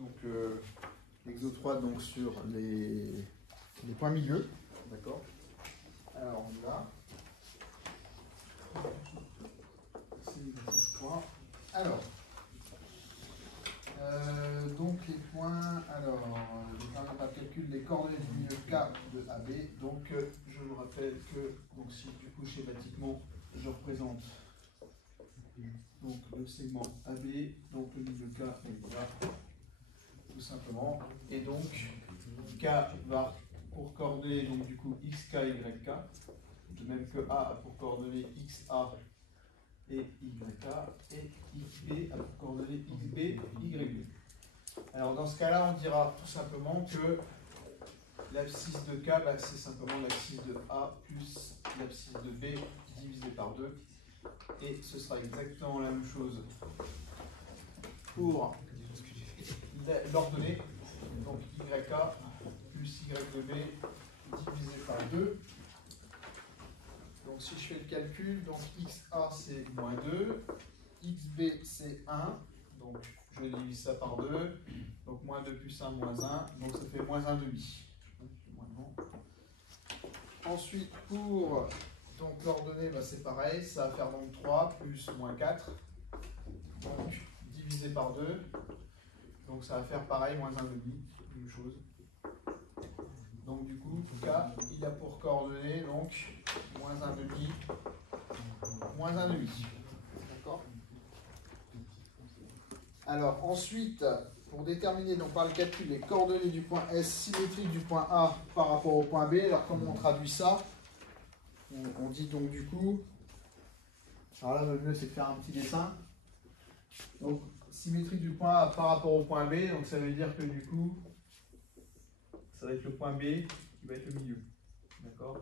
donc l'exo 3 donc sur les points milieux, d'accord. Alors on y va. C'est l'exercice 3. Alors, donc les points, alors, je vais faire un calcul des coordonnées du milieu K de AB. Donc, je vous rappelle que, donc, si du coup schématiquement, je représente donc le segment AB, donc le milieu K, voilà, tout simplement. Et donc, K va pour coordonnées, donc du coup, XK, YK, de même que A a pour coordonnées XA et YK, et XB a pour coordonnées XB, YB. Alors dans ce cas-là, on dira tout simplement que l'abscisse de K, bah, c'est simplement l'abscisse de A plus l'abscisse de B divisé par 2. Et ce sera exactement la même chose pour l'ordonnée. Donc YK plus YB divisé par 2. Donc si je fais le calcul, donc XA c'est moins 2, XB c'est 1. Donc je divise ça par 2. Donc moins 2 plus 1, moins 1. Donc ça fait moins 1,5. Ensuite, pour l'ordonnée, bah, c'est pareil. Ça va faire donc 3 plus moins 4. Donc divisé par 2. Donc ça va faire pareil, moins 1,5. Même chose. Donc du coup, K, il a pour coordonnées donc moins 1,5, moins 1,5. D'accord? Alors ensuite, pour déterminer donc par le calcul les coordonnées du point S symétriques du point A par rapport au point B, alors comment on traduit ça? On dit donc du coup, alors là le mieux c'est de faire un petit dessin. Donc symétrique du point A par rapport au point B, donc ça veut dire que du coup, ça va être le point B qui va être le milieu. D'accord?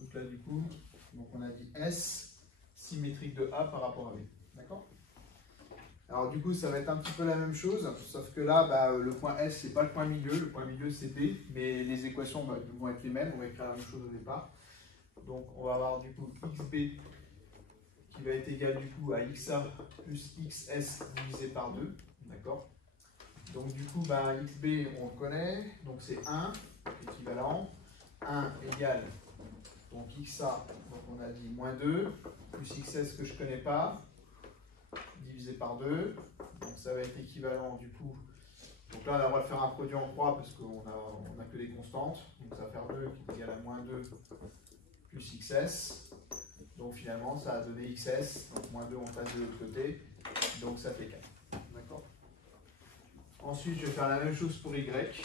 Donc là du coup, donc on a dit S symétrique de A par rapport à B. D'accord? Alors du coup, ça va être un petit peu la même chose, sauf que là, bah, le point S, c'est pas le point milieu, le point milieu c'est B, mais les équations bah, vont être les mêmes, on va écrire la même chose au départ. Donc on va avoir du coup XB qui va être égal du coup à XA plus XS divisé par 2, d'accord? Donc du coup, bah, XB, on le connaît, donc c'est 1, équivalent, 1 égale, donc XA, donc on a dit moins 2, plus XS que je ne connais pas, divisé par 2, donc ça va être équivalent du coup, donc là on va faire un produit en croix parce qu'on a que des constantes, donc ça va faire 2 qui est égal à moins 2 plus XS, donc finalement ça a donné XS, donc moins 2 on passe de l'autre côté, donc ça fait 4, d'accord. Ensuite je vais faire la même chose pour Y,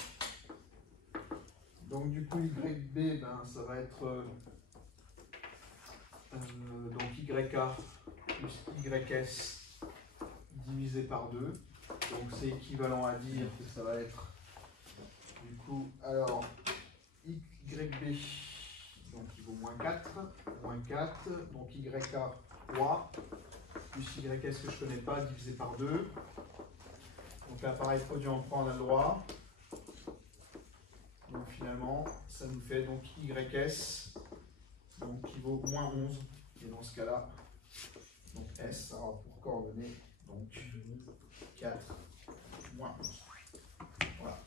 donc du coup YB, ben, ça va être donc YK plus YS divisé par 2, donc c'est équivalent à dire que ça va être du coup, alors YB, donc il vaut moins 4, donc YK 3, plus YS que je ne connais pas, divisé par 2, donc là pareil, produit en croix on a le droit, donc finalement ça nous fait donc YS, donc qui vaut moins 11, et dans ce cas là, donc S, ça aura pour coordonnées donc 4 moins 11. Voilà.